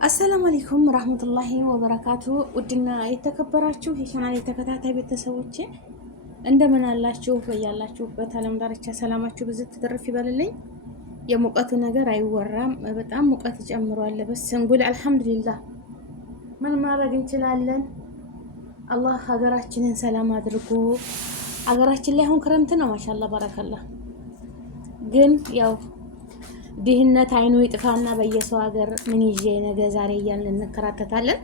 አሰላሙ አለይኩም ረህመቱላሂ ወበረካቱ። ውድና የተከበራችሁ የቻናሌ ተከታታይ ቤተሰቦቼ እንደምን አላችሁ? በያላችሁበት ዓለም ዳርቻ ሰላማችሁ ብዙ ትርፍ ይበልልኝ። የሙቀቱ ነገር አይወራም፣ በጣም ሙቀት ጨምሯል። በስ እንጉል አልሐምዱሊላህ። ምን ማድረግ እንችላለን? አላህ ሀገራችንን ሰላም አድርጎ ሀገራችን ላይ አሁን ክረምት ነው ማሻአላህ ባረከላህ። ግን ያው ድህነት አይኑ ይጥፋና በየሰው ሀገር ምን ይዤ ነገ ዛሬ እያልን እንከራተታለን።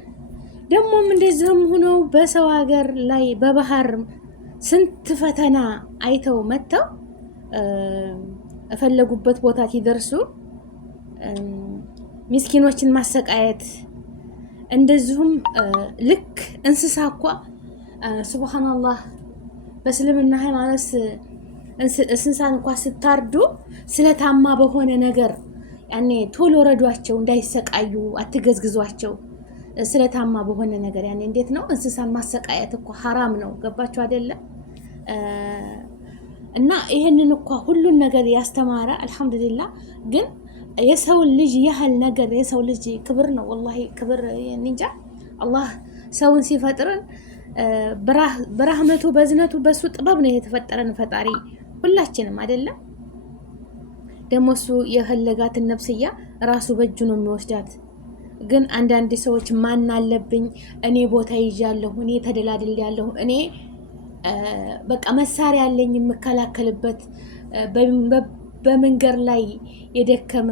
ደግሞም እንደዚህም ሆኖ በሰው ሀገር ላይ በባህር ስንት ፈተና አይተው መጥተው እፈለጉበት ቦታ ሲደርሱ ሚስኪኖችን ማሰቃየት፣ እንደዚሁም ልክ እንስሳ እኮ ሱብሃንአላህ በእስልምና ሃይማኖት እንስሳን እንኳን ስታርዱ ስለታማ በሆነ ነገር ያኔ ቶሎ ረዷቸው፣ እንዳይሰቃዩ አትገዝግዟቸው። ስለታማ በሆነ ነገር ያኔ እንዴት ነው እንስሳን ማሰቃየት እኮ ሐራም ነው። ገባችሁ አይደለ? እና ይሄንን እኮ ሁሉን ነገር ያስተማረ አልሐምዱሊላህ። ግን የሰው ልጅ ያህል ነገር የሰው ልጅ ክብር ነው ወላሂ ክብር። እንጃ አላህ ሰውን ሲፈጥርን በራህመቱ በዝነቱ በሱ ጥበብ ነው የተፈጠረን ፈጣሪ ሁላችንም አይደለም። ደግሞ እሱ የፈለጋትን ነፍስያ ራሱ በእጁ ነው የሚወስዳት። ግን አንዳንድ ሰዎች ማን አለብኝ እኔ ቦታ ይዣለሁ፣ እኔ ተደላድያለሁ፣ እኔ በቃ መሳሪያ ያለኝ የምከላከልበት በመንገድ ላይ የደከመ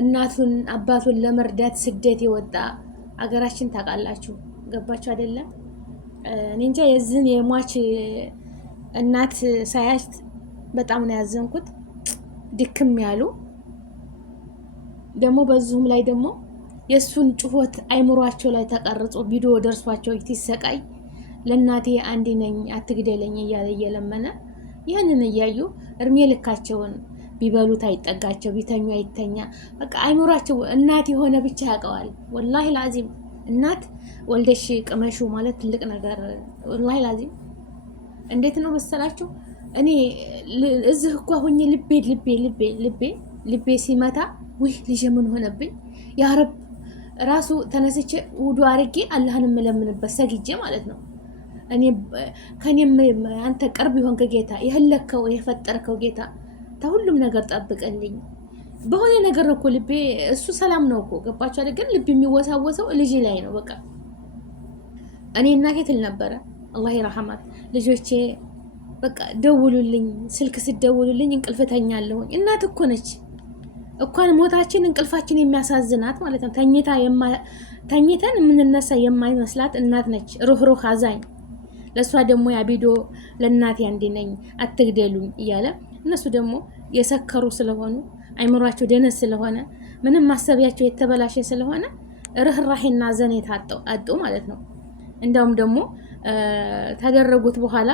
እናቱን አባቱን ለመርዳት ስደት የወጣ አገራችን ታውቃላችሁ። ገባችሁ አይደለም? እኔ እንጃ የዚህን የሟች እናት ሳያት በጣም ነው ያዘንኩት። ድክም ያሉ ደግሞ በዚሁም ላይ ደግሞ የእሱን ጩኸት አይምሯቸው ላይ ተቀርጾ ቪዲዮ ደርሷቸው ሲሰቃይ ለእናቴ አንድ ነኝ አትግደለኝ እያለ እየለመነ ይህንን እያዩ እድሜ ልካቸውን ቢበሉት አይጠጋቸው፣ ቢተኙ አይተኛ። በቃ አይምሯቸው እናት የሆነ ብቻ ያውቀዋል። ወላሂ ላዚም እናት ወልደሽ ቅመሹ ማለት ትልቅ ነገር ወላሂ ላዚም። እንዴት ነው መሰላችሁ? እኔ እዚህ እኮ ሆኜ ልቤ ሲመታ ውይ ልጄ ምን ሆነብኝ ያ ረብ ራሱ ተነስቼ ውዱ አርጌ አላህን የምለምንበት ሰግጄ ማለት ነው። እኔ ከኔም አንተ ቅርብ ይሆንክ ጌታ፣ የህለከው የፈጠርከው ጌታ ተሁሉም ነገር ጠብቀልኝ። በሆነ ነገር ነው እኮ ልቤ እሱ ሰላም ነው እኮ ገባችሁ አይደል? ግን ልብ የሚወሳወሰው ልጅ ላይ ነው። በቃ እኔ እናቴ ትል ነበረ አላህ ይረሐማት፣ ልጆቼ በቃ ደውሉልኝ፣ ስልክ ስደውሉልኝ እንቅልፍ ተኛለሁኝ። እናት እኮ ነች እንኳን ሞታችን እንቅልፋችን የሚያሳዝናት ማለት ነው። ተኝተን የምንነሳ የማይመስላት እናት ነች፣ ሩህሩህ አዛኝ። ለእሷ ደግሞ ያ ቪዲዮ ለእናቴ አንዴ ነኝ አትግደሉኝ እያለ እነሱ ደግሞ የሰከሩ ስለሆኑ አይምሯቸው ደነስ ስለሆነ ምንም ማሰቢያቸው የተበላሸ ስለሆነ ርህራሄና ዘኔት አጡ ማለት ነው። እንዳውም ደግሞ ተደረጉት በኋላ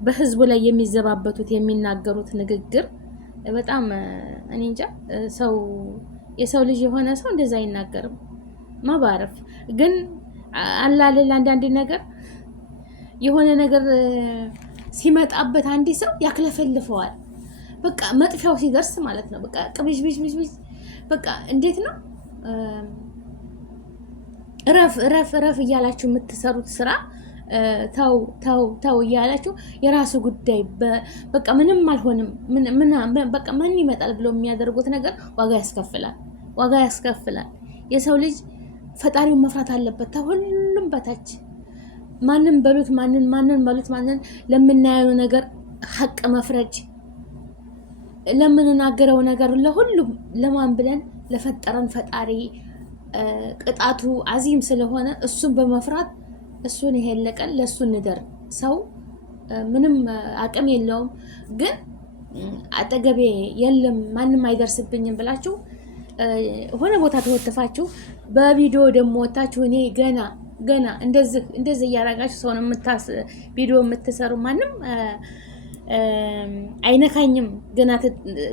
በህዝቡ ላይ የሚዘባበቱት የሚናገሩት ንግግር በጣም እኔ እንጃ። የሰው ልጅ የሆነ ሰው እንደዛ አይናገርም። ማባረፍ ግን አላለል አንዳንድ ነገር የሆነ ነገር ሲመጣበት አንዲ ሰው ያክለፈልፈዋል። በቃ መጥፊያው ሲደርስ ማለት ነው። በቃ ቅብዥ በቃ እንዴት ነው ረፍ እያላችሁ የምትሰሩት ስራ ተው እያላችሁ የራሱ ጉዳይ በቃ ምንም አልሆንም በቃ ምን ይመጣል ብሎ የሚያደርጉት ነገር ዋጋ ያስከፍላል። የሰው ልጅ ፈጣሪውን መፍራት አለበት ተሁሉም በታች። ማንን በሉት ማንን ለምናየው ነገር ሐቅ መፍረድ፣ ለምንናገረው ነገር ለሁሉም ለማን ብለን ለፈጠረን ፈጣሪ ቅጣቱ አዚም ስለሆነ እሱን በመፍራት እሱን ይሄለቀን ለሱ እንደር። ሰው ምንም አቅም የለውም ግን አጠገቤ የለም ማንም አይደርስብኝም ብላችሁ ሆነ ቦታ ተወጥፋችሁ በቪዲዮ ደግሞ ወጣችሁ እኔ ገና እንደዚህ እያረጋችሁ ሰውን ቪዲዮ የምትሰሩ ማንም አይነካኝም ገና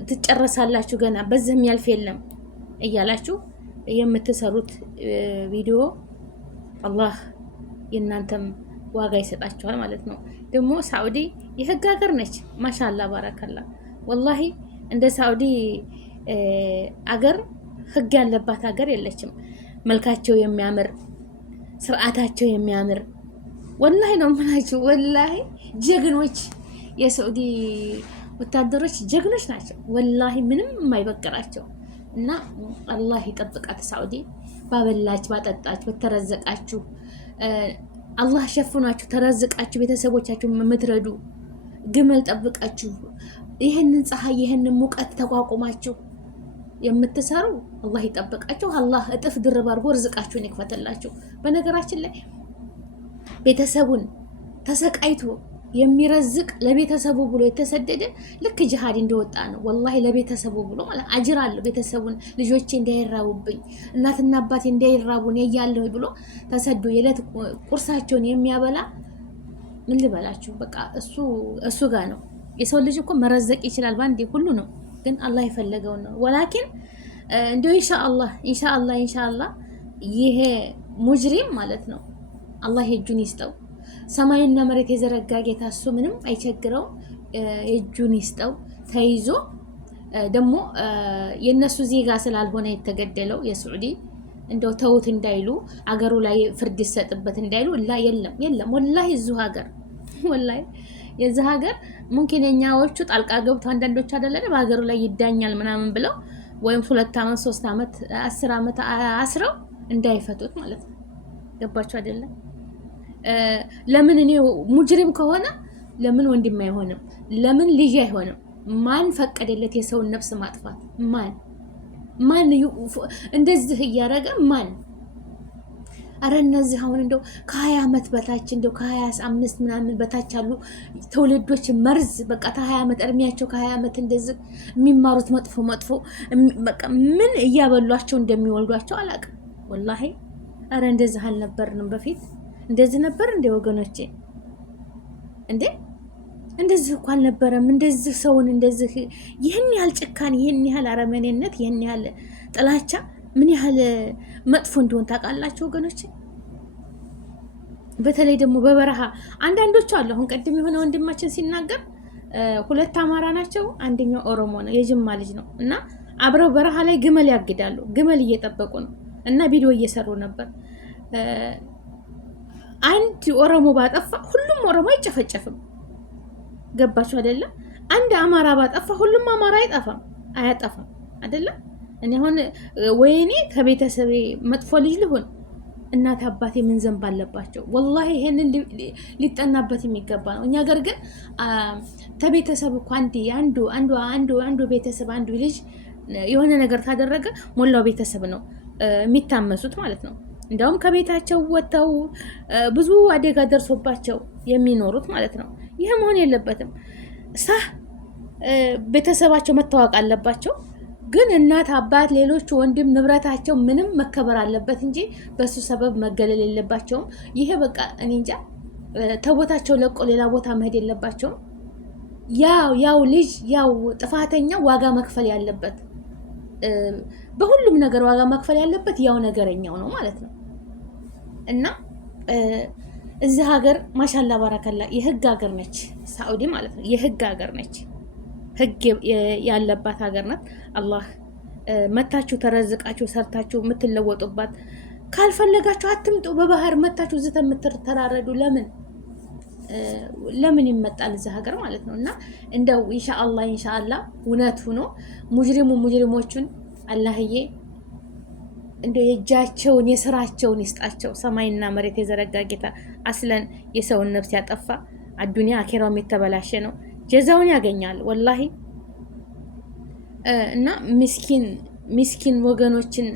ትጨረሳላችሁ ገና በዚህም ያልፍ የለም እያላችሁ የምትሰሩት ቪዲዮ አላህ የእናንተም ዋጋ ይሰጣችኋል ማለት ነው። ደግሞ ሳዑዲ የህግ ሀገር ነች። ማሻአላ ባረከላ። ወላሂ እንደ ሳዑዲ አገር ህግ ያለባት ሀገር የለችም። መልካቸው የሚያምር ስርዓታቸው የሚያምር ወላሂ ነው የምላችሁ። ወላሂ ጀግኖች የሳዑዲ ወታደሮች ጀግኖች ናቸው። ወላሂ ምንም የማይበግራቸው እና አላህ ይጠብቃት ሳዑዲ። ባበላች ባጠጣች በተረዘቃችሁ አላህ ሸፍኗችሁ ተረዝቃችሁ ቤተሰቦቻችሁ የምትረዱ ግመል ጠብቃችሁ ይህንን ፀሐይ ይህንን ሙቀት ተቋቁማችሁ የምትሰሩ አላህ ይጠብቃችሁ። አላህ እጥፍ ድርብ አድርጎ ርዝቃችሁን ይክፈትላችሁ። በነገራችን ላይ ቤተሰቡን ተሰቃይቶ የሚረዝቅ ለቤተሰቡ ብሎ የተሰደደ ልክ ጂሃድ እንደወጣ ነው። ወላሂ ለቤተሰቡ ብሎ ማለት አጅር አለው። ቤተሰቡን ልጆቼ እንዳይራቡብኝ እናትና አባቴ እንዳይራቡ ነው ያያለሁ ብሎ ተሰዶ የዕለት ቁርሳቸውን የሚያበላ ምን ልበላችሁ፣ በቃ እሱ ጋር ነው። የሰው ልጅ እኮ መረዘቅ ይችላል ባንዴ ሁሉ ነው፣ ግን አላህ የፈለገው ነው። ወላኪን እንደው ኢንሻአላህ ይሄ ሙጅሪም ማለት ነው አላህ የእጁን ይስጠው። ሰማይና መሬት የዘረጋ ጌታ እሱ ምንም አይቸግረው፣ የእጁን ይስጠው። ተይዞ ደግሞ የነሱ ዜጋ ስላልሆነ የተገደለው የሳዑዲ እንደው ተውት እንዳይሉ አገሩ ላይ ፍርድ ይሰጥበት እንዳይሉ የለም ወላሂ እዚሁ ሀገር ወላሂ የዚህ ሀገር ሙምኪን የኛዎቹ ጣልቃ ገብቶ አንዳንዶቹ አይደለም በሀገሩ ላይ ይዳኛል ምናምን ብለው ወይም 2 ዓመት 3 ዓመት 10 ዓመት አስረው እንዳይፈቱት ማለት ነው። ገባችሁ አይደለም? ለምን እኔ ሙጅሪም ከሆነ ለምን ወንድም አይሆንም? ለምን ልጅ አይሆንም? ማን ፈቀደለት የሰውን ነፍስ ማጥፋት? ማን እንደዚህ እያደረገ ማን? አረ እነዚህ አሁን እንደው ከ20 ዓመት በታች እንደው ከ25 ምናምን በታች ያሉ ትውልዶች መርዝ በቃ ከ20 ዓመት እድሜያቸው ከ20 ዓመት እንደዚህ የሚማሩት መጥፎ በቃ ምን እያበሏቸው እንደሚወልዷቸው አላውቅም ወላሂ። አረ እንደዚህ አልነበርንም በፊት። እንደዚህ ነበር እንደ ወገኖቼ እንዴ? እንደዚህ እኮ አልነበረም። እንደዚህ ሰውን እንደዚህ ይህን ያህል ጭካኔ፣ ይህን ያህል አረመኔነት፣ ይህን ያህል ጥላቻ ምን ያህል መጥፎ እንደሆነ ታውቃላችሁ ወገኖቼ? በተለይ ደግሞ በበረሃ አንዳንዶቹ አሉ። አሁን ቀደም የሆነ ወንድማችን ሲናገር 2 አማራ ናቸው፣ አንደኛው ኦሮሞ ነው፣ የጅማ ልጅ ነው እና አብረው በረሃ ላይ ግመል ያግዳሉ። ግመል እየጠበቁ ነው እና ቪዲዮ እየሰሩ ነበር። አንድ ኦሮሞ ባጠፋ ሁሉም ኦሮሞ አይጨፈጨፍም። ገባችሁ አይደለም? አንድ አማራ ባጠፋ ሁሉም አማራ አያጠፋም አይደለም? እኔ አሁን ወይኔ ከቤተሰቤ መጥፎ ልጅ ልሆን እናት አባቴ ምን ዘንብ አለባቸው? ወላሂ ይሄንን ሊጠናበት የሚገባ ነው። እኛ ገር ግን ከቤተሰብ እኮ አንዱ ቤተሰብ አንዱ ልጅ የሆነ ነገር ታደረገ ሞላው ቤተሰብ ነው የሚታመሱት ማለት ነው። እንደውም ከቤታቸው ወጥተው ብዙ አደጋ ደርሶባቸው የሚኖሩት ማለት ነው። ይሄ መሆን የለበትም። ቤተሰባቸው መታወቅ አለባቸው። ግን እናት አባት፣ ሌሎች ወንድም ንብረታቸው ምንም መከበር አለበት እንጂ በሱ ሰበብ መገለል የለባቸውም። ይሄ በቃ እኔ እንጃ ተቦታቸው ለቆ ሌላ ቦታ መሄድ የለባቸውም። ያው ልጅ ያው ጥፋተኛ ዋጋ መክፈል ያለበት በሁሉም ነገር ዋጋ መክፈል ያለበት ያው ነገረኛው ነው ማለት ነው። እና እዚህ ሀገር ማሻላ ባረከላ የህግ ሀገር ነች ሳዑዲ ማለት ነው። የህግ ሀገር ነች፣ ህግ ያለባት ሀገር ናት። አላህ መታችሁ ተረዝቃችሁ ሰርታችሁ የምትለወጡባት። ካልፈለጋችሁ አትምጡ። በባህር መታችሁ ዝተ የምትተራረዱ ለምን ይመጣል እዚህ ሀገር ማለት ነው። እና እንደው ኢንሻአላህ እውነት ሆኖ ሙጅሪሞቹን አላህዬ እንደው የእጃቸውን የስራቸውን ይስጣቸው። ሰማይና መሬት የዘረጋ ጌታ አስለን የሰውን ነፍስ ያጠፋ አዱንያ አኼራውም የተበላሸ ነው፣ ጀዛውን ያገኛል ወላሂ። እና ምስኪን ወገኖችን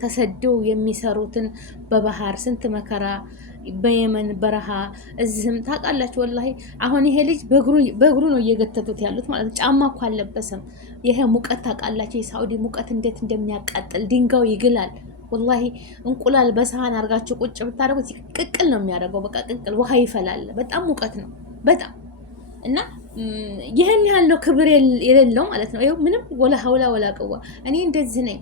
ተሰደው የሚሰሩትን በባህር ስንት መከራ በየመን በረሃ እዚህም ታውቃላችሁ ወላሂ። አሁን ይሄ ልጅ በእግሩ ነው እየገተቱት ያሉት ማለት ጫማ እኮ አልለበሰም። ይሄ ሙቀት ታውቃላችሁ፣ የሳዑዲ ሙቀት እንዴት እንደሚያቃጥል ድንጋዩ ይግላል ወላሂ። እንቁላል በሰሃን አድርጋችሁ ቁጭ ብታደርጉት ቅቅል ነው የሚያደርገው፣ በቃ ቅቅል ውሃ ይፈላል። በጣም ሙቀት ነው በጣም። እና ይህን ያህል ነው ክብር የሌለው ማለት ነው። ይኸው ምንም ወላ ሀውላ ወላ ቅዋ። እኔ እንደዚህ ነኝ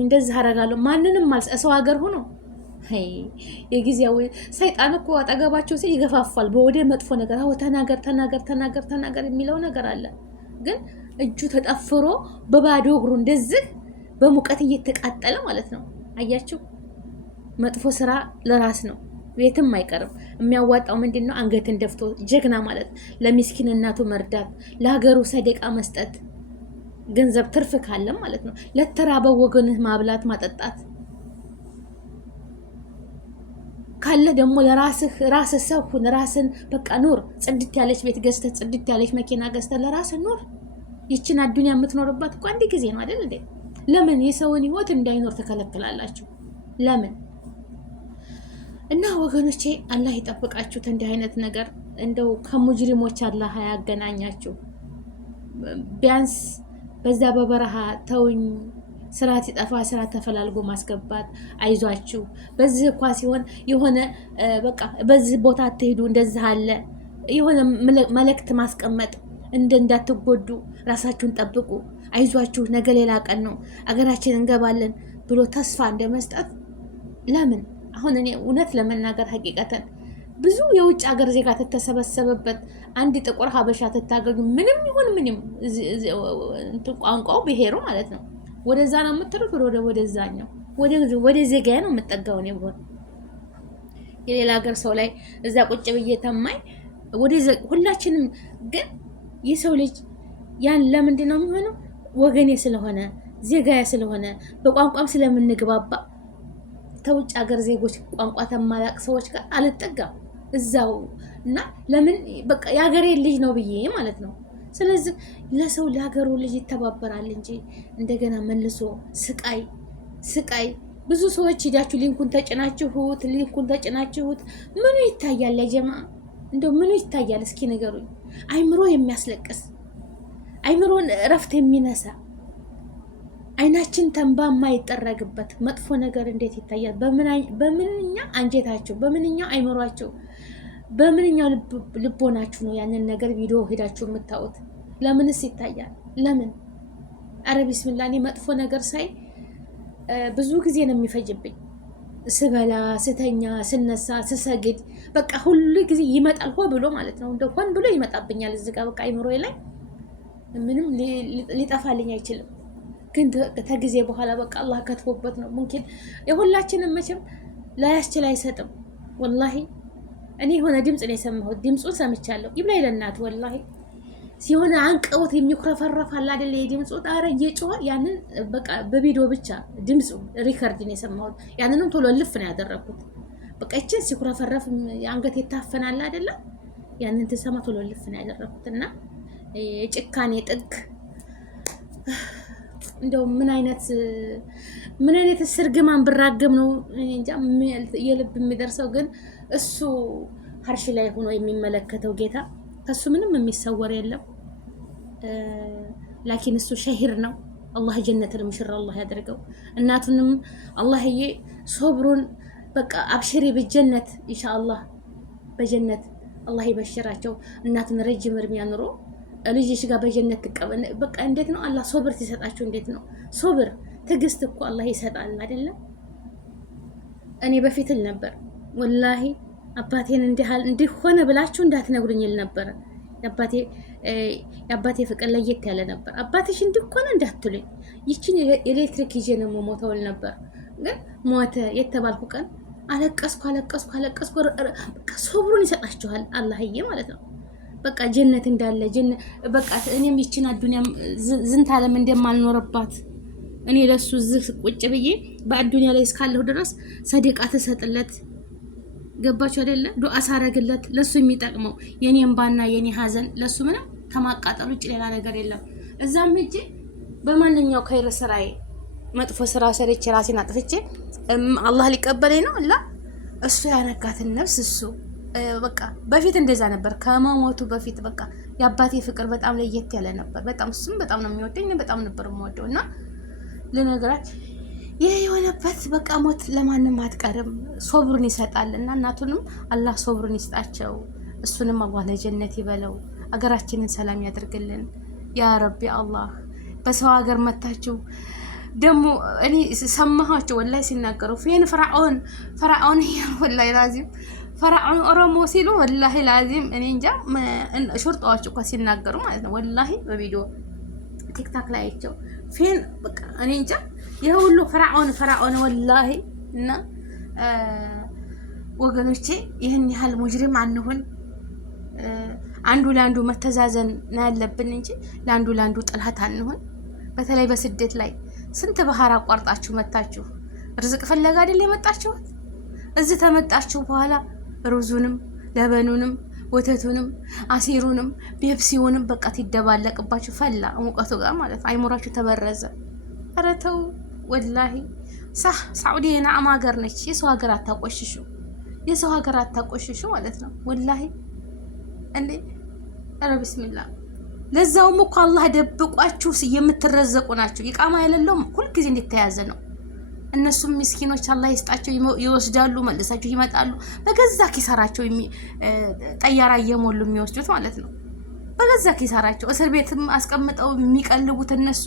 እንደዚህ አደርጋለሁ ማንንም ሰው ሀገር ሆኖ የጊዜያዊ ሰይጣን እኮ አጠገባቸው ሲል ይገፋፋል በወደ መጥፎ ነገር። አዎ ተናገር የሚለው ነገር አለ። ግን እጁ ተጠፍሮ በባዶ እግሩ እንደዚህ በሙቀት እየተቃጠለ ማለት ነው አያችሁ፣ መጥፎ ስራ ለራስ ነው፣ የትም አይቀርም። የሚያዋጣው ምንድነው? አንገትን ደፍቶ ጀግና ማለት ለሚስኪን እናቱ መርዳት፣ ለሀገሩ ሰደቃ መስጠት፣ ገንዘብ ትርፍ ካለ ማለት ነው። ለተራበው ወገንህ ማብላት ማጠጣት ካለ ደግሞ ራስህ ሰው ሁን። ራስን በቃ ኑር። ጽድት ያለች ቤት ገዝተህ፣ ጽድት ያለች መኪና ገዝተህ ለራስህ ኑር። ይችን አዱንያ የምትኖርባት እኮ አንድ ጊዜ ነው አይደል እንዴ? ለምን የሰውን ህይወት እንዳይኖር ትከለክላላችሁ? ለምን? እና ወገኖቼ አላህ ይጠብቃችሁ እንዲህ አይነት ነገር። እንደው ከሙጅሪሞች አላህ ያገናኛችሁ። ቢያንስ በዛ በበረሃ ተውኝ ስራ ሲጠፋ ስራ ተፈላልጎ ማስገባት፣ አይዟችሁ በዚህ እንኳ ሲሆን የሆነ በቃ በዚህ ቦታ አትሄዱ እንደዚህ አለ የሆነ መልእክት ማስቀመጥ፣ እንዳትጎዱ ራሳችሁን ጠብቁ፣ አይዟችሁ ነገ ሌላ ቀን ነው አገራችን እንገባለን ብሎ ተስፋ እንደመስጠት። ለምን አሁን እኔ እውነት ለመናገር ሀቂቀተን ብዙ የውጭ ሀገር ዜጋ ተተሰበሰበበት አንድ ጥቁር ሀበሻ ተታገኙ ምንም ይሁን ምንም ቋንቋው ብሄሩ ማለት ነው ወደዛ ነው የምትሉት፣ ወደዛኛው ወደ ዜጋዬ ነው የምጠጋው ነው ይሆን የሌላ ሀገር ሰው ላይ እዛ ቁጭ ብዬ ተማኝ ወደ ሁላችንም። ግን የሰው ልጅ ያን ለምንድን ነው የሚሆነው? ወገኔ ስለሆነ ዜጋዬ ስለሆነ በቋንቋም ስለምንግባባ ተውጭ ሀገር ዜጎች ቋንቋ ተማላቅ ሰዎች ጋር አልጠጋም እዛው እና ለምን በቃ የሀገሬ ልጅ ነው ብዬ ማለት ነው። ስለዚህ ለሰው ለሀገሩ ልጅ ይተባበራል እንጂ እንደገና መልሶ ስቃይ ብዙ ሰዎች ሄዳችሁ ሊንኩን ተጭናችሁት ምኑ ይታያል? ያጀማ እንደው ምኑ ይታያል? እስኪ ንገሩኝ። አይምሮ የሚያስለቅስ አይምሮን እረፍት የሚነሳ አይናችን ተንባ የማይጠረግበት መጥፎ ነገር እንዴት ይታያል? በምንኛ አንጀታቸው፣ በምንኛ አይምሯቸው፣ በምንኛ ልቦናችሁ ነው ያንን ነገር ቪዲዮ ሄዳችሁ የምታዩት? ለምንስ ይታያል? ለምን? አረ ቢስሚላ እኔ መጥፎ ነገር ሳይ ብዙ ጊዜ ነው የሚፈጅብኝ። ስበላ፣ ስተኛ፣ ስነሳ፣ ስሰግድ በቃ ሁሉ ጊዜ ይመጣል ሆ ብሎ ማለት ነው። እንደው ሆን ብሎ ይመጣብኛል እዚህ ጋር በቃ አይምሮዬ ላይ ምንም ሊጠፋልኝ አይችልም። ግን ከጊዜ በኋላ በቃ አላህ ከትፎበት ነው። ሙምኪን የሁላችንም መቼም ላያስችል አይሰጥም። ወላሂ እኔ የሆነ ድምፅ ነው የሰማሁት፣ ድምፁን ሰምቻለሁ። ይብላኝ ለእናት ወላሂ ሲሆነ አንቀውት የሚኩረፈረፍ አለ አይደለ? የድምፁ ጣረ እየጮኸ ያንን በቃ በቪዲዮ ብቻ ድምፁ ሪከርድ ነው የሰማሁት። ያንንም ቶሎ ልፍ ነው ያደረኩት። በቃ እችን ሲኩረፈረፍ አንገት የታፈናል አይደለ? ያንን ተሰማ ቶሎ ልፍ ነው ያደረኩት። እና የጭካኔ ጥግ እንደው ምን አይነት ስርግማን ብራገም ነው እንጃ የልብ የሚደርሰው። ግን እሱ ሀርሽ ላይ ሆኖ የሚመለከተው ጌታ ከሱ ምንም የሚሰወር የለም። ላኪን እሱ ሸሂር ነው። አላህ ጀነትን ሙሽራ አላህ ያደርገው። እናቱንም አላህዬ ሶብሩን በቃ አብሽሪ በጀነት ኢንሻአላህ በጀነት አላህ ይበሽራቸው። እናቱን ረጅም እድሜ ያኑሮ ልጅሽ ጋር በጀነት ተቀበል። በቃ እንዴት ነው አላህ ሶብር ሲሰጣችሁ? እንዴት ነው ሶብር ትዕግስት እኮ አላህ ይሰጣል አይደለ? እኔ በፊትል ነበር ወላሂ አባቴን እንዲሆነ ብላችሁ እንዳትነግሩኝ ይል ነበር። የአባቴ ፍቅር ለየት ያለ ነበር። አባትሽ እንዲሆነ እንዳትሉኝ፣ ይችን ኤሌክትሪክ ይዤ ነው የምሞተው ነበር። ግን ሞተ የተባልኩ ቀን አለቀስኩ። በቃ ሶብሩን ይሰጣችኋል አላህዬ ማለት ነው። በቃ ጀነት እንዳለ በቃ እኔም ይችን አዱንያ ዝንት ዓለም እንደማልኖርባት እኔ ለሱ ዝህ ቁጭ ብዬ በአዱንያ ላይ እስካለሁ ድረስ ሰደቃ ተሰጥለት። ገባችሁ አይደለ? ዱዓ ሳረግለት ለሱ የሚጠቅመው የኔ እንባና የኔ ሀዘን ለሱ ምንም ከማቃጠል ውጭ ሌላ ነገር የለም። እዛም ሂጄ በማንኛው ከይር ስራዬ መጥፎ ስራ ሰርቼ ራሴን አጥፍቼ አላህ ሊቀበለኝ ነው አላ እሱ ያነካትን ነፍስ እሱ በቃ በፊት እንደዛ ነበር። ከመሞቱ በፊት በቃ የአባቴ ፍቅር በጣም ለየት ያለ ነበር። በጣም እሱም በጣም ነው የሚወደኝ፣ በጣም ነበር የምወደው። እና ለነገራች ይሄ የሆነበት በቃ ሞት ለማንም አትቀርም፣ ሶብሩን ይሰጣል። እና እናቱንም አላህ ሶብሩን ይስጣቸው፣ እሱንም አላህ ለጀነት ይበለው፣ አገራችንን ሰላም ያደርግልን ያ ረቢ አላህ። በሰው ሀገር መታችሁ ደግሞ እኔ ሰማኋቸው ወላሂ ሲናገሩ ፌን ፈርዖን ወላሂ ላዚም ፈርዖን ኦሮሞ ሲሉ ወላሂ ላዚም እኔ እንጃ ሹርጣዎች እኮ ሲናገሩ ማለት ነው። ወላሂ በቪዲዮ ቲክታክ ላይ አይቼው ፌን በቃ እኔ እንጃ የሁሉ ፈራዖን ወላሂ። እና ወገኖቼ ይህን ያህል ሙጅሪም አንሁን። አንዱ ለአንዱ መተዛዘን ነው ያለብን እንጂ ለአንዱ ጥላት አንሁን። በተለይ በስደት ላይ ስንት ባህር አቋርጣችሁ መጣችሁ፣ ርዝቅ ፍለጋ አይደል የመጣችሁት? እዚህ ተመጣችሁ በኋላ ሩዙንም ለበኑንም ወተቱንም አሲሩንም ቤፕሲውንም በቃ ትደባለቅባችሁ ፈላ ሙቀቱ ጋር ማለት አይሞራችሁ ተበረዘ። ኧረ ተው ወላሂ። ሳዑዲ የነዓም ሀገር ነች። የሰው ሀገር አታቆሽሹ ማለት ነው ወላሂ እንዴ። ኧረ ቢስሚላ። ለዛውም እኮ አላህ ደብቋችሁ የምትረዘቁ ናችሁ። ኢቃማ የሌለውም ሁልጊዜ እንደተያዘ ነው። እነሱም ምስኪኖች አላህ ይስጣቸው ይወስዳሉ፣ መልሳቸው ይመጣሉ። በገዛ ኪሳራቸው ጠያራ እየሞሉ የሚወስዱት ማለት ነው። በገዛ ኪሳራቸው እስር ቤትም አስቀምጠው የሚቀልቡት እነሱ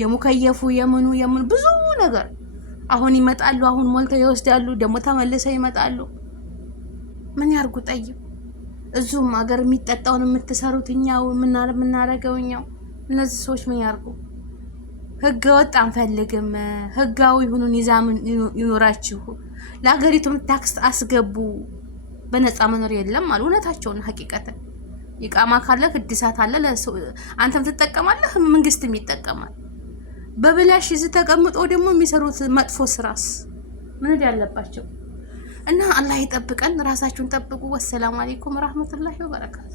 የሙከየፉ የምኑ ብዙ ነገር። አሁን ይመጣሉ፣ አሁን ሞልተው ይወስዳሉ፣ ደግሞ ተመልሰው ይመጣሉ። ምን ያርጉ? ጠይብ እዙም ሀገር የሚጠጣውን የምትሰሩት እኛው የምናረገው እኛው። እነዚህ ሰዎች ምን ያርጉ? ህገ ወጥ አንፈልግም፣ ህጋዊ ሁኑን ይዛምን ይኖራችሁ፣ ለሀገሪቱም ታክስ አስገቡ፣ በነፃ መኖር የለም አሉ። እውነታቸውን ሀቂቀትን። ኢቃማ ካለ እድሳት አለ፣ አንተም ትጠቀማለህ፣ መንግስትም ይጠቀማል። በብላሽ እዚህ ተቀምጦ ደግሞ የሚሰሩት መጥፎ ስራስ ምን ያለባቸው? እና አላህ ይጠብቀን። ራሳችሁን ጠብቁ። ወሰላሙ አለይኩም ወራህመቱላሂ ወበረካቱ።